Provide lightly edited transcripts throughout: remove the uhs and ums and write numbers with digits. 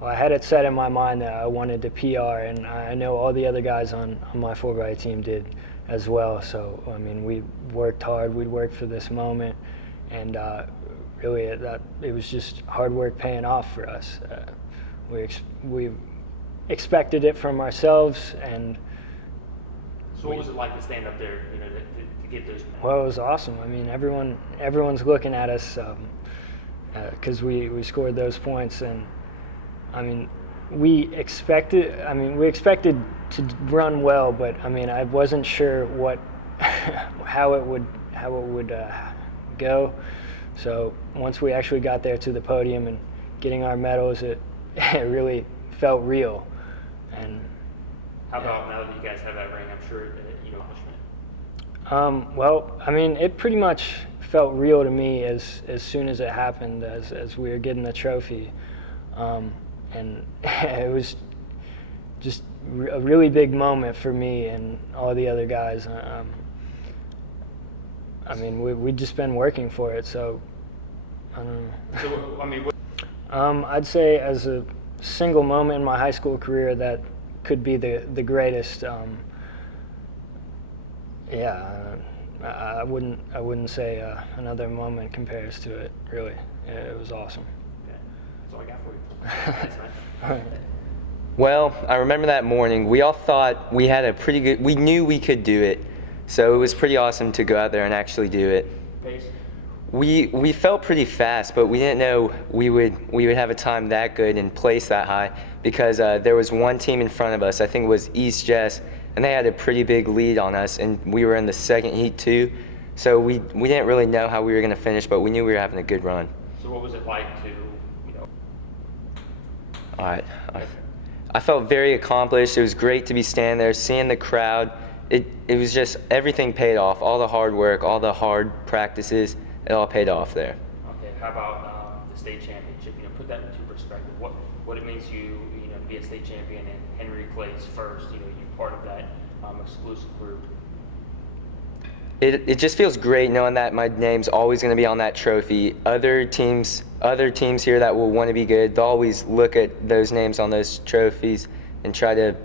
Well, I had it set in my mind that I wanted to PR, and I know all the other guys on my Fulbright team did as well. So, I mean, we worked hard. We'd worked for this moment, and really it was just hard work paying off for us. We expected it from ourselves, and so what was it like to stand up there, to get those? Well, it was awesome. I mean, everyone's looking at us because we scored those points, and I mean, we expected to run well, but I mean, I wasn't sure how it would go. So once we actually got there to the podium and getting our medals, it really felt real. And how about now that you guys have that ring? I'm sure that well, I mean, it pretty much felt real to me as soon as it happened, as we were getting the trophy. And it was just a really big moment for me and all the other guys. I mean, we'd just been working for it, so I don't know. So, I mean, I'd say as a single moment in my high school career, that could be the greatest. I wouldn't say another moment compares to it. Really, it was awesome. Okay. That's all I got for you. Thanks, man. All right. Well, I remember that morning, we all thought we knew we could do it. So it was pretty awesome to go out there and actually do it. Pace? We felt pretty fast, but we didn't know we would have a time that good and place that high, because there was one team in front of us, I think it was East Jess, and they had a pretty big lead on us, and we were in the second heat too. So we didn't really know how we were going to finish, but we knew we were having a good run. So what was it like to, I felt very accomplished. It was great to be standing there, seeing the crowd. It was just, everything paid off. All the hard work, all the hard practices, it all paid off there. Okay, how about the state championship? Put that into perspective. What it means to you, to be a state champion and Henry Clay's first. You're part of that exclusive group. It just feels great knowing that my name's always going to be on that trophy. Other teams here that will want to be good, they'll always look at those names on those trophies and try to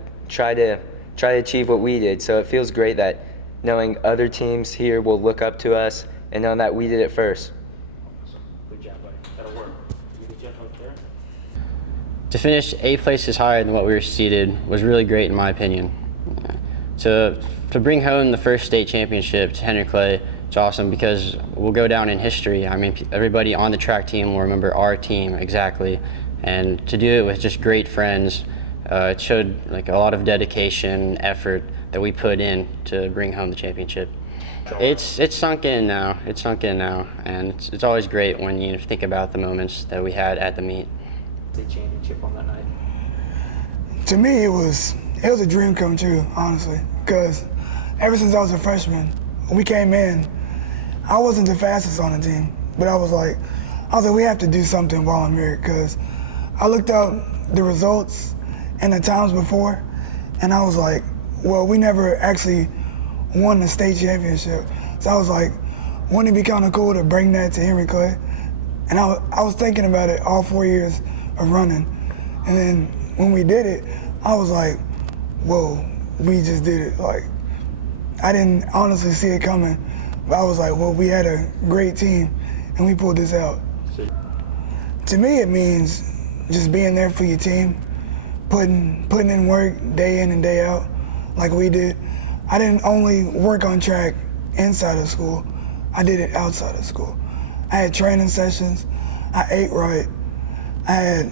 achieve what we did. So it feels great that knowing other teams here will look up to us and knowing that we did it first. Awesome. Good job, buddy. That'll work. You get jump up there. To finish 8 places higher than what we were seeded was really great in my opinion. To bring home the first state championship to Henry Clay, it's awesome because we'll go down in history. I mean, everybody on the track team will remember our team exactly. And to do it with just great friends, it showed like a lot of dedication, effort that we put in to bring home the championship. It's sunk in now. It's sunk in now, and it's always great when you think about the moments that we had at the meet. State championship on that night. To me, it was a dream come true, honestly, because ever since I was a freshman, when we came in, I wasn't the fastest on the team, but I was like, we have to do something while I'm here, because I looked up the results and the times before, and I was like, well, we never actually won the state championship. So I was like, wouldn't it be kind of cool to bring that to Henry Clay? And I was thinking about it all 4 years of running. And then when we did it, I was like, whoa, we just did it. Like, I didn't honestly see it coming, but I was like, well, we had a great team and we pulled this out. To me, it means just being there for your team, putting in work day in and day out like we did. I didn't only work on track inside of school, I did it outside of school. I had training sessions, I ate right, I had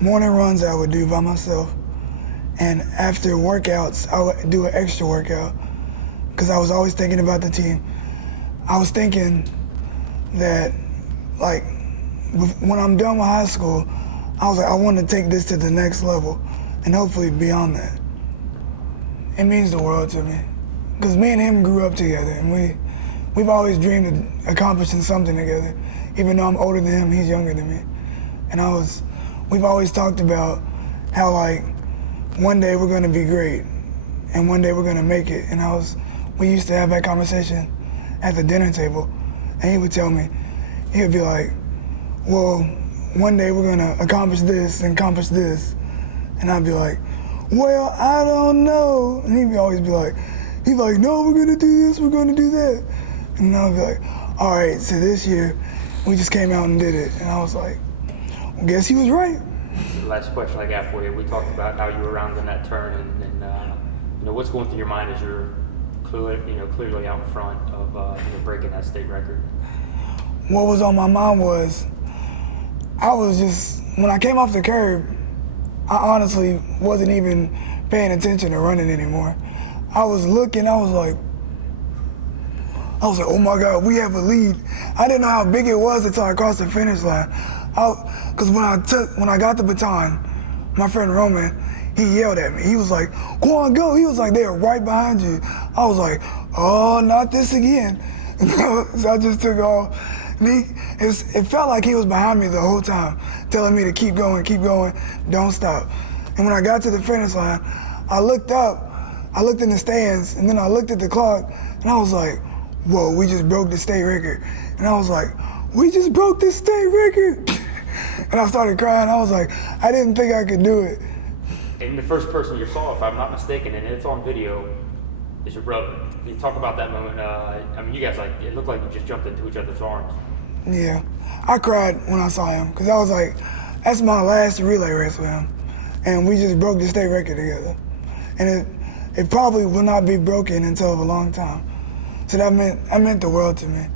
morning runs I would do by myself, and after workouts, I would do an extra workout because I was always thinking about the team. I was thinking that, like, when I'm done with high school, I was like, I want to take this to the next level and hopefully beyond that. It means the world to me because me and him grew up together, and we've always dreamed of accomplishing something together. Even though I'm older than him, he's younger than me. And we've always talked about how, like, one day we're gonna be great and one day we're gonna make it. And we used to have that conversation at the dinner table, and he would tell me, he would be like, well, one day we're gonna accomplish this and accomplish this. And I'd be like, well, I don't know. And he'd always be like, no, we're gonna do this, we're gonna do that. And I'd be like, all right, so this year we just came out and did it. And I was like, well, guess he was right. The last question I got for you, we talked about how you were around in that turn, and what's going through your mind as you're clearly out in front of breaking that state record. What was on my mind was, when I came off the curb, I honestly wasn't even paying attention to running anymore. I was looking, I was like, oh my God, we have a lead. I didn't know how big it was until I crossed the finish line. Because when I got the baton, my friend Roman, he yelled at me. He was like, go on, go. He was like, they're right behind you. I was like, oh, not this again. So I just took off. And it felt like he was behind me the whole time, telling me to keep going, don't stop. And when I got to the finish line, I looked up, I looked in the stands, and then I looked at the clock, and I was like, whoa, we just broke the state record. And I was like, we just broke the state record. And I started crying. I was like, I didn't think I could do it. And the first person you saw, if I'm not mistaken, and it's on video, is your brother. You talk about that moment. You guys, it looked like you just jumped into each other's arms. Yeah, I cried when I saw him because I was like, that's my last relay race with him. And we just broke the state record together. And it probably will not be broken until a long time. So that meant the world to me.